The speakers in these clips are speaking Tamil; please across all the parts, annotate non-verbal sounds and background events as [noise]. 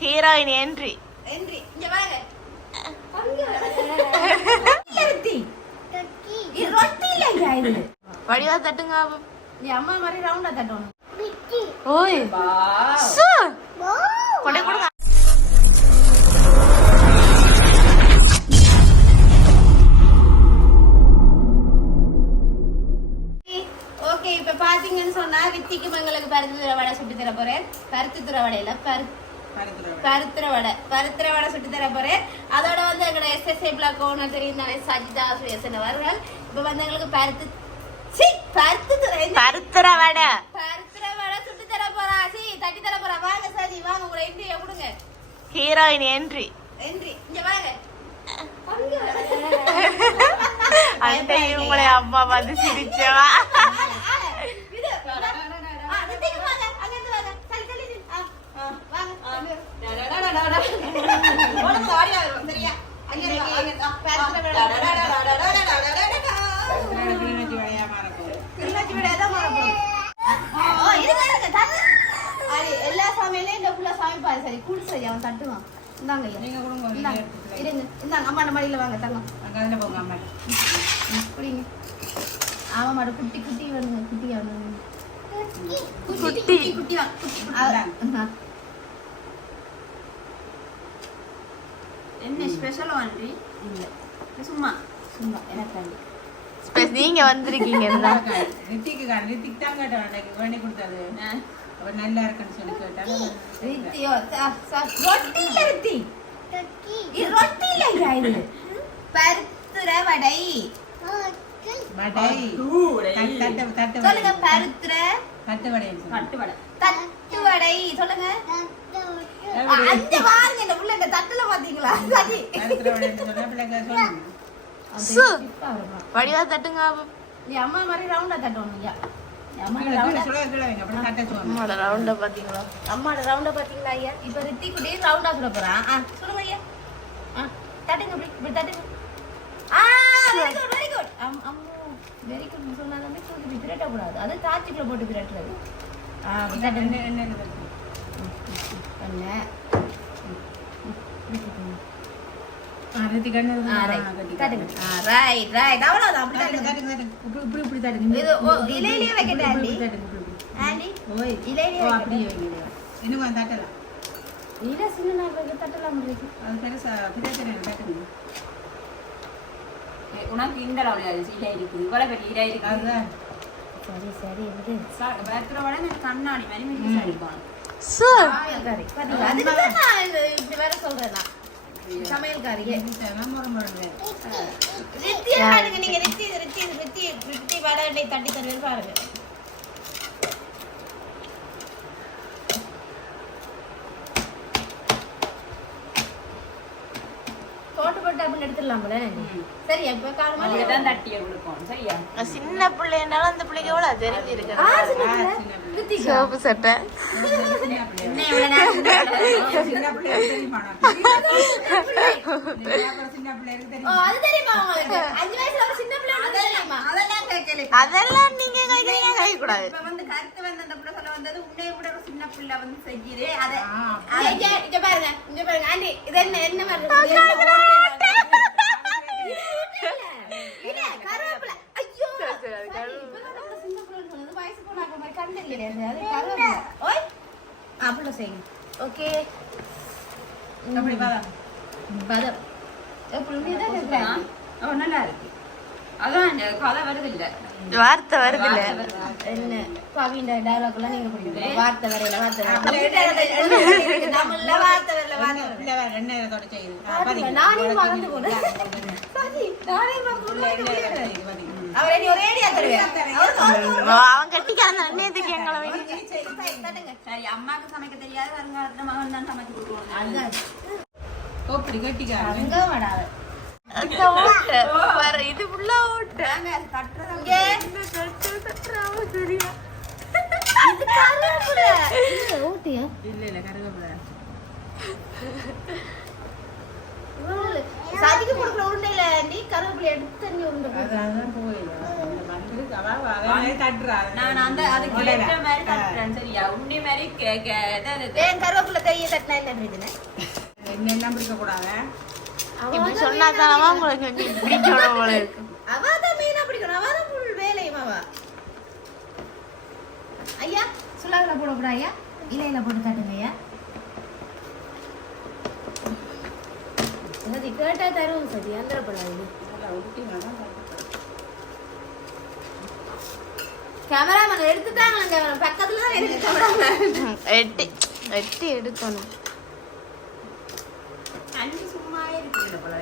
ஹீரோயின் என்ட்ரி என்றி வடிவா தட்டுங்க அம்மா மாதிரி ரவுண்டா தட்டணும். ஓய். சு. கொடை கொடுங்க. இப்ப பாத்தீங்கன்னு சொன்னா வித்திக்கு எங்களுக்கு பருத்து துறை வடை சுட்டு தர போறேன். பருத்து துறை வடையில பரு பருத்திர வடை. பருத்திர வடை. சுட்டு தர போறேன். அதோட வந்து எங்களோட எஸ்எஸ்ஐ பிளாக் ஓனர் தெரியும் தானே சஜிதா சுயசன் அவர்கள். இப்ப வந்து எங்களுக்கு பருத்து சி பருத்து துறை பருத்துற வடை. பருத்திர வடை சுட்டு தர போறா. சி தட்டி தர போறா. வாங்க சஜி வாங்க உங்களை இன்றைய கொடுங்க. ஹீரோயின் என்ட்ரி நன்றி இங்க வாங்க. அங்க அந்த இவங்களை அம்மா வந்து சிரிச்சவா இது ஆ நித்திக்கு வாங்க அங்க இருந்து வாங்க சரி சரி சரி. ஆ ஆ, வாங்க உனக்கு ஆடியோ வரும் சரியா அங்க இருந்து வா, அங்க இருந்து வா. கிளிநொச்சி விட ஏதோ மறப்போம். ஓ, இருங்க, இருங்க, தட்டு. அடி, எல்லா சமையலையும் இந்த புள்ள சமைப்பாரு சரி கூடு சரி அவன் இந்தாங்க இந்தாங்க. இருங்க. இந்தாங்க. அம்மா மடியில வாங்க. தங்கம் ம், குடிங்க. ஆமா மாடு. குட்டி குட்டி வருங்க குட்டி வருங்க குட்டி. குட்டி வா குட்டி என்ன ஸ்பெஷல் ஒன்றி இல்ல. சும்மா. சும்மா. எனக்காண்டி. நீங்க வந்திருக்கீங்க ரித்தியோ ச- ச- ரொட்டி இல்ல ரித்தி இது ரொட்டி இல்லையா இது பருத்துற வடை சொல்லுங்க பருத்துற கட்டு வடை தட்டு வடை சொல்லுங்க அ- அங்க வாருங்க இந்த புள்ள இந்த தட்டுல பாத்தீங்களா சரி. வடிவா தட்டுங்க. நீ அம்மா மாதிரி ரவுண்டா தட்டணும் ஐயா அம்மாவோட ரவுண்ட பாத்தீங்களா? அம்மாட ரவுண்டா பாத்தீங்களா ஐயா? இப்ப ரித்தி குட்டி ரவுண்டா சுட போறான் ஆ சொல்லுங்க ஐயா. ஆ தட்டுங்க இப்படி இப்படி தட்டுங்க. ஆ வெரி குட் வெரி குட் அம் அம்மு வெரி குட் சொன்னாலுமே தூக்கி பிரட்ட கூடாது. அது தாச்சிக்குள்ள போட்டு ஆ தட்டுங்க. பண்ண. ஆ ரைட் ரைட் அவ்வளவுதான் அப்படி தட்டுங்க இது ஓ, இலையிலேயே வைக்கட்டா ஆண்டி ஆண்டி இலையிலேயே வைக்கட்டா இலை சின்ன நாள் வைக்க தட்டலாம் இருக்கு உனக்கு இந்த அளவுல இலை இருக்குது இவ்வளவு பெரிய இலை இருக்குது சரி சரி இது கண்ணாடி மாதிரி மிகி அடிப்பான் சு. சமையல்காரி பாத்தீங்களா? அதுக்குதான் நான் இது இப்படி வேற சொல்றேன். சமையல்காரியே. பாருங்க, நீங்க ரித்தி, ரித்தி, ரித்தி, ரித்தி வடை இன்னைக்கு தட்டி தருவேன் பாருங்க. போட்டு போட்டு அப்படின்னு எடுத்துடலாம்ல சரி இப்ப காலமா அதுக்கு தான் தட்டியை கொடுப்போம். சரியா சின்ன பிள்ளைனாலும் அந்த பிள்ளைக்கு எவ்வளவு தெரிஞ்சு ஆ, இருக்கு சின்ன பிள்ளை. ரித்திகா. சிவப்பு சட்டை. என்ன இவ்வளவு ஓ, அது தெரியுமா உங்களுக்கு? அஞ்சு வயசுல ஒரு சின்ன பிள்ளை ஒண்ணு தெரியுமா? அதெல்லாம் நீங்க கை கூடாது வந்து கருத்து வந்து அந்த பிள்ளை சொல்ல வந்தது உன்னை விட ஒரு சின்ன பிள்ளை வந்து செய்யுது. அதை இங்க பாருங்க இங்க பாருங்க ஆண்டி இது என்ன என்ன மாதிரி இருக்கு? இது என்ன ஓட்டை? இல்ல, கருவேப்பிலை. ஐயோ. சரி, சரி, அது சரி, இப்பதான் நம்ம சின்ன பிள்ளைன்னு சொன்னது, வயசு போனாக்க மாதிரி கண்ணு இல்லையே, அது அது கருவேப்பிலை. ஓய். செய்யுங்க. ஓகே. அப்படி பதம். எப்படி நீதான் கேட்கல? ஓ நல்லா இருக்கு அதான் கதை வருது இல்ல வார்த்தை வருது இல்ல என்ன பவின்ற dialogue எல்லாம் நீங்க பிடிக்கணும். வார்த்தை வரையில, வார்த்தை. தமிழ்ல வார்த்தை அவன் கட்டிக்கான நேத்துக்கு எங்களை சரி, அம்மாக்கு சமைக்க தெரியாது வருங்காலத்துல மகன் தான் சமைச்சு கொடுக்கணும். இது ஃபுல்லா சரியா? [laughs] இல்ல இல்ல கருவேப்பிலை. சதிக்கு கொடுக்குற உருண்டையில நீ கருவேப்பிலை எடுத்து தண்ணி உருண்டை. அதான் போயில அவ அதே மாதிரி தட்டுறா. நான் அந்த அதுக்கு ஏற்ற மாதிரி தட்டுறேன் சரியா? உண்டி மாதிரி கே- கே- அதாவது ஏன் கருவேப்பிலை கையை தட்டினா என்ன பிரச்சனை? என்னெல்லாம் பிடிக்க கூடாது இப்படி சொன்னா தானமா உங்களுக்கு பிடிச்சோட போல இருக்கு. [laughs] அவ தான் மெயினா பிடிக்கணும். அவ தான் ஃபுல் வேலையும் அவ. ஐயா சுலாகில போடக்கூடா ஐயா? இலையில போட்டு காட்டுங்க ஐயா. சரி கேட்டா அந்தரப்படாது கேமராமேன் எடுத்துட்டாங்க பக்கத்துல தான் எனக்கு கேமராமேன் எட்டி எட்டி எடுக்கணும். அஞ்சு சும்மாவே போல.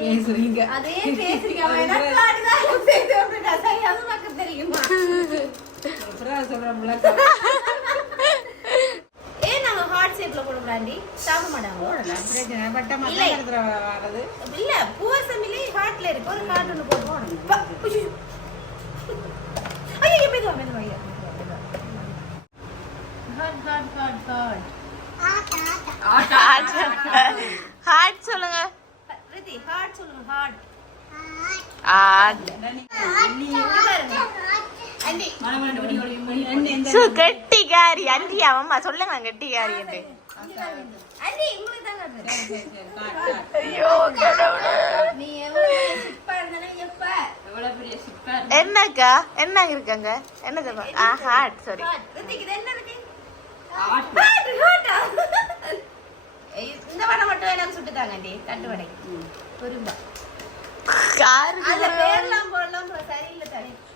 பேசுறீங்க. அதே பேசுறீங்க. அவன் தெரியுமா சொல்றோம்ல ஏன் நாங்க ஹார்ட் போடக்கூடாண்டி சாப்பிட மாட்டாங்க இல்லை. இல்ல. பூவசமிலே ஹார்ட்ல இருக்கு. ஒரு ஹார்ட் ஒன்று போட்டு போடணும். பா, உய்யோ. ஐயோ மெதுவா மெதுவா ஐயா. Heart heart heart heart. Heart சொல்லுங்க. ரிதி ஹார்ட் சொல்லுங்க ஹார்ட். ஆட் கெட்டிக்காரி அண்டி அம்மா சொல்லுங்க கெட்டிக்காரி என்று. என்னக்கா? என்ன இருக்குங்க? ஹார்ட் சாரி என்ன. ஹார்ட் ஏய், இந்த வடை மட்டும் எனக்கு சுட்டு தட்டு வடை. போடலாம் சரியில்லை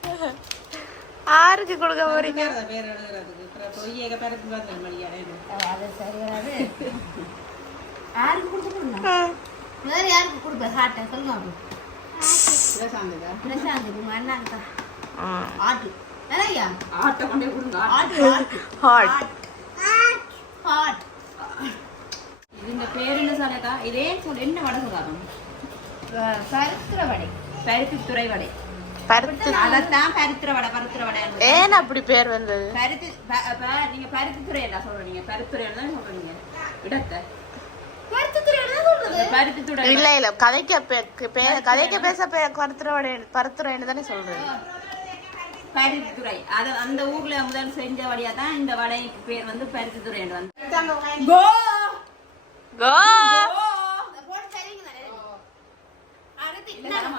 [laughs] யாருக்கு கொடுக்க போறீங்க. வேற யாருக்கு கொடுப்ப ஹார்ட்டை சொல்லுங்க. ஆட்டு நிறையா ஆட்டை கொண்டே கொடுங்க ஆட்டு ஆட்டு ஹார்ட் ஹார்ட் இதுஇந்த பேர் என்ன சொல்லக்கா இதே சொல் என்ன வடை சொல்றாங்க பருத்துற வடை பருத்தித்துறை வடை பருத்து. அதான் பருத்திர வடை பருத்திர வடை ஏன் அப்படி பேர் வந்தது? பருத்தி நீங்க பருத்தித்துறை என்ன சொல்றீங்க. பருத்தித்துறை தான் சொல்றீங்க? இடத்தை. இல்ல இல்ல. கதைக்க பே- பே- கதைக்க பேச பே- பருத்துறவடை பருத்துறேன்னு தானே சொல்றேன் பருத்தித்துறை அது அந்த ஊர்ல முதல் செஞ்ச வழியா தான் இந்த வடை பேர் வந்து பருத்தித்துறை வந்து. கோ!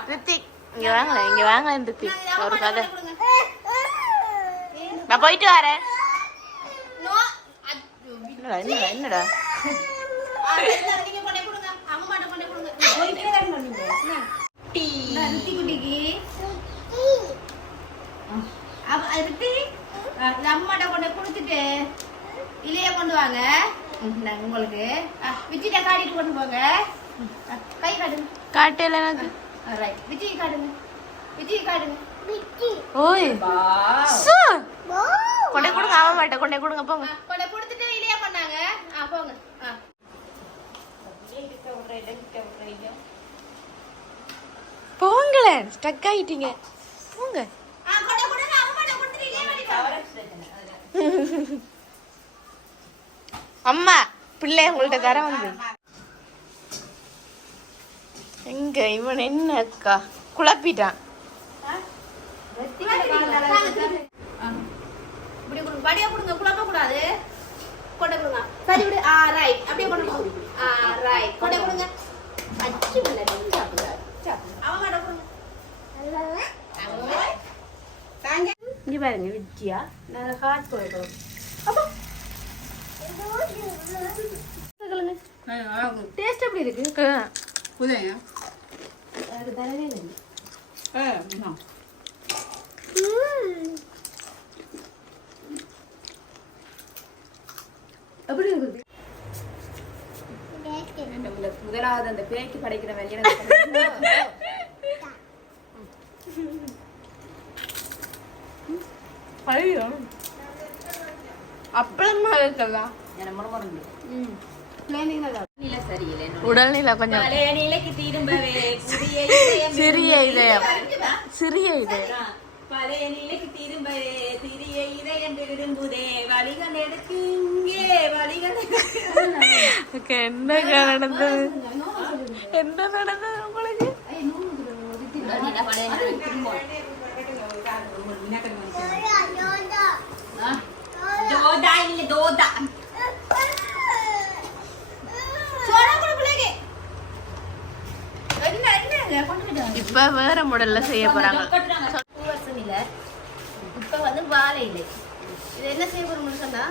ரித்திக். இங்க வாங்கல இங்க வாங்கல ரித்திக் ஒரு கதை. நான் போயிட்டு வரேன். என்னடா என்னடா அம்மாட்ட கொண்டே கொடுத்துட்டு இலைய கொண்டு வாங்க. உங்களுக்கு. விஜிட்ட காட்டிட்டு கொண்டு போங்க. கை காட்டுங்க. காட்டையில எனக்கு ரைட் விஜய் காட்டுங்க விஜய் காட்டுங்க ஓய் சு. கொண்டே கொடுங்க அவன் மாட்ட கொண்டே கொடுங்க போங்க கொண்டு கொடுத்துட்டு இலைய பண்ணாங்க ஆ போங்க ஆ போங்களேன் ஸ்டக் ஆயிட்டீங்க போங்க கொடுங்க அம்மா பிள்ளை உங்கள்ட்ட தர வந்து எங்க இவன் என்ன அக்கா? குழப்பிட்டான். இப்படி கொடுங்க படியா கொடுங்க குழப்ப கூடாது கொண்டு கொடுங்க. சரி விடு. ஆ ரைட் அப்படியே கொண்டு போங்க. ஆ ரைட் கொண்டு கொடுங்க. அச்சு கொடுங்க. இங்க பாருங்க விஜயா நான் ஹார்ட் போயிடும் அப்பா. டேஸ்ட் எப்படி இருக்கு? இல்லை எப்படி இருக்குது இந்த முதல்- முதலாவது அந்த பேய்க்கு படைக்கிற மாதிரி எனக்கு ஐயோ அப்பளமா இருக்கலாம் எனக்கு முறமுறந்து ம் பிளேனிங் தான் ഉടലില്ല കൊഞ്ഞം [laughs] ചെറിയ ഇതയം. ചെറിയ ഇതയം. പലയനിലേക്ക് തീരുമ്പഴേ തിരിയ ഇതയം പെരുമ്പുതേ വളികൾ ഒക്കെ എന്താ നടന്നത് എന്താ നടന്നത് നമ്മളിത് ദോദ ഇല്ല ദോദ இப்ப வேற மாடல்ல செய்ய போறாங்க. இப்ப வந்து வாழை இலை. இது என்ன செய்ய போறோம்னு சொன்னா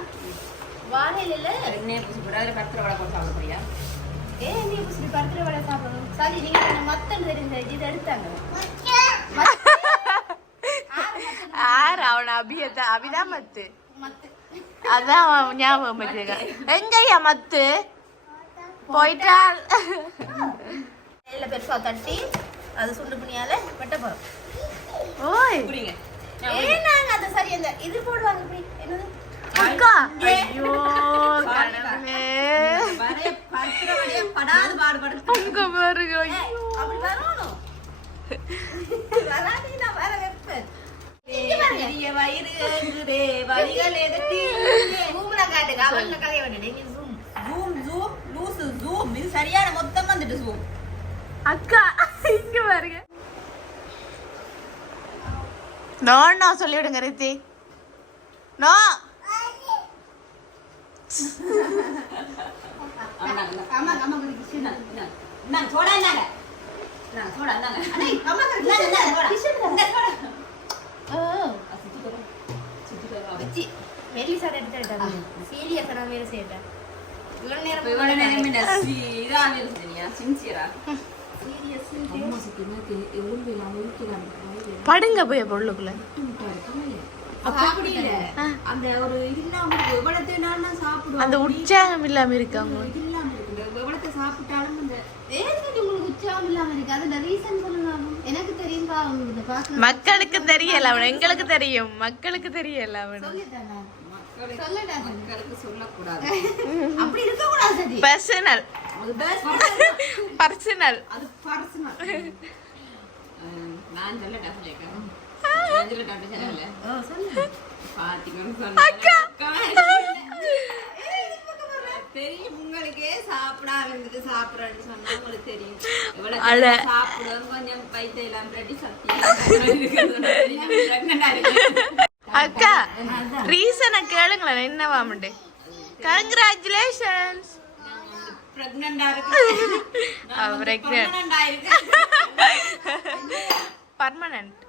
வாழை இலையில என்ன புசி போடாத கத்திர வடை போட்டு சாப்பிட போறியா? ஏன் நீ இப்படி பருத்திர வடை சாப்பிடணும். சரி நீங்க மத்தன் தெரிஞ்ச இது எடுத்தாங்க. ஆறு அவன அபியத்த அபிதான் மத்து. மத்து. அதான் ஞாபகம் வச்சுக்க எங்கய்யா மத்து? போயிட்டால். இலையில பெருசா தட்டி அது சுண்டு புனியால வெட்ட போறோம். ஓய். புரியுங்க. ஏன் நாங்க அதை சரி அந்த இது போடுவாங்க இப்படி என்னது? அக்கா ஐயோ கடவுளே வரைய கத்திர வடைய படாத பாடுபடு பாருங்க. ஐயோ. அப்படி வரணும். வராதீங்க வர வைப்பேன். பெரிய வயிறு வலிகள் எதற்கு? பூமில காட்டுங்க அவங்கள கதைய விட்டுடு சரியான மொத்தம் வந்துட்டு zoom. அக்கா இங்க பாருங்க நோ நோ சொல்லி விடுங்க ரித்தி நோ வெள்ளி சார் எடுத்துட்டாங்க சீரியஸா நான் வேலை செய்யட்டேன் நேரம் என்ன. படுங்க போய் இல்ல அந்த ஒரு இல்லாம உற்சாகம் இல்லாம இருக்காங்க இது இல்லாம இருக்குது. எவ்வளவு சாப்பிட்டாலும் அந்த ஏன் சொல்லி உங்களுக்கு உற்சாகம் இல்லாம இருக்கு? அது ரீசன் சொல்லுங்க எனக்கு தெரியும் பாவம் இதை பாக்க மக்களுக்கு தெரியல அவன். எங்களுக்கு தெரியும். மக்களுக்கு தெரியல அவன். சொல்லிட்டானா மக்களுக்கு சொல்லடா மக்களுக்கு சொல்லக்கூடாது அப்படி இருக்க கூடாது சதி பர்சனல். பர்சனல் நான் சொல்லட்டா சொல்லியிருக்கேன். நான் சொல்லட்டா அப்படி சொல்லல. ஓ சொல்லு. பாத்தீங்கன்னு சொன்னேன். தெரியும் உங்களுக்கே சாப்பிடாம இருந்துட்டு சாப்பிடறேன்னு சொன்னா உங்களுக்கு தெரியும். எவ்வளவு சாப்பிடுவோம் கொஞ்சம் பைத்த எல்லாம் பிரட்டி சக்தி அக்கா ரீசனை கேளுங்களேன் கங்க்ராச்சுலேஷன்ஸ் pregnant. பிரெக்னண்டா இருக்கு பர்மனன்ட்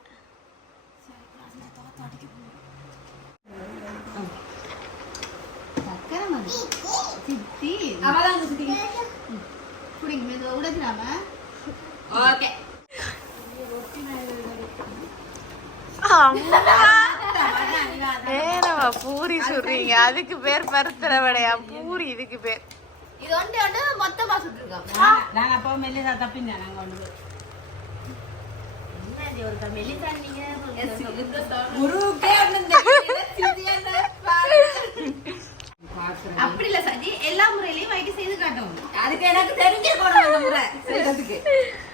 சக்கரை மதி ஏனவா பூரி சுடுறீங்க? அதுக்கு பேர் பருத்தர வடையா பூரி இதுக்கு பேர். இது ஒன்று ஒன்று மொத்தமா சுட்டுருக்கோம் நாங்க அப்போ மெல்லிசா தப்பினேன் நாங்க ஒன்று அப்படி இல்ல சஜி. எல்லா முறையிலயும் வைக்க செய்து காட்டும் அதுக்கு எனக்கு அந்த முறை செய்யறதுக்கு. நான்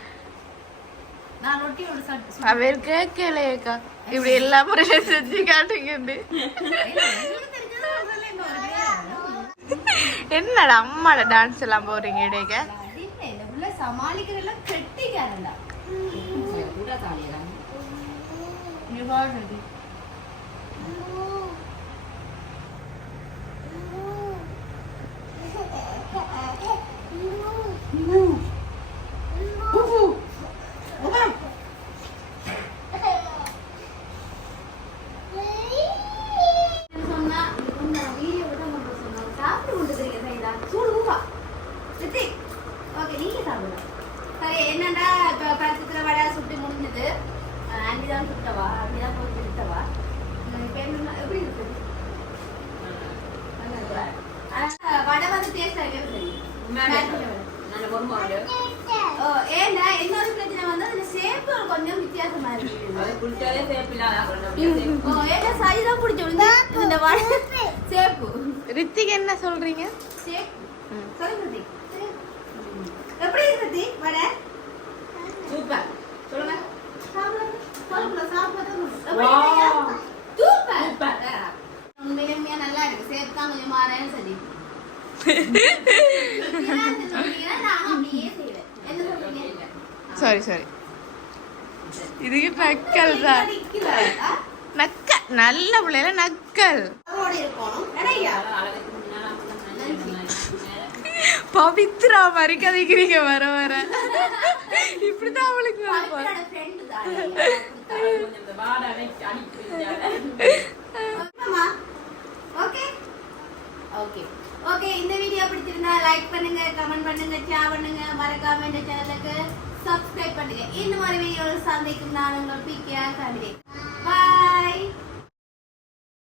அவர் கேட்கலையேக்கா இப்படி எல்லா முறையும் செஞ்சு கிடையாது. என்னடா அம்மாட டான்ஸ் எல்லாம் போறீங்க புள்ள சமாளிக்கிறதெல்லாம் கெட்டிக்காரன்டா. கூட தாலியெல்லாம் இங்க பாரு சஜி. சொன்னா, உன்னை வீடியோ விட மாட்டேன் சொன்னா. சாப்பிட்டு கொண்டு இருக்கிறீங்க, சரிடா? சூடு ஊவா. ஓகே, சாப்பிடுங்க. சரி, என்னன்னா, இப்ப பருத்தித்துல வடை சுட்டு முடிஞ்சது. தான் சுட்டவா, ஆண்டி தான் எடுத்தவா. இப்ப என்னன்னா, எப்படி இருக்குது? இருக்கா? வடை வந்து பொறுமை ஓ, ஏன்னா, இன்னொரு பிரச்சனை வந்து அதுல shape கொஞ்சம் வித்தியாசமா இருக்குது அது குளிச்சாலே சேப்பில்லாத அப்புறம் ஓ, ஏன்னா size தான் பிடிச்சு விழுந்து. இந்த வடை சேப்பு ரித்திக் என்ன சொல்றீங்க சேப்பு சொல்லு சுத்தி. எப்படி இருக்கு வடை? சூப்பர். சொல்லுங்க. நல்லா இருக்கு. சேப்பு தான் கொஞ்சம் மாறேன்னு சொல்லி. சாரி சாரி இதுக்கு நக்கல் தான். நிக்கிறாள். ஆ? நக்க நல்ல பிள்ளைல நக்கல். பவித்ரா மாதிரி கதைக்கிறீங்க வர வர. இப்படிதான் அவளுக்கு? ஓகே ஓகே ஓகே இந்த வீடியோ பிடிச்சிருந்தா லைக் பண்ணுங்க கமெண்ட் பண்ணுங்க ஷேர் பண்ணுங்க. மறக்காம இந்த சேனலுக்கு சப்ஸ்கிரைப் பண்ணுங்க. இந்த மாதிரி வீடியோ சந்திக்கும் நான் உங்கள் பிகே கவிதை பாய்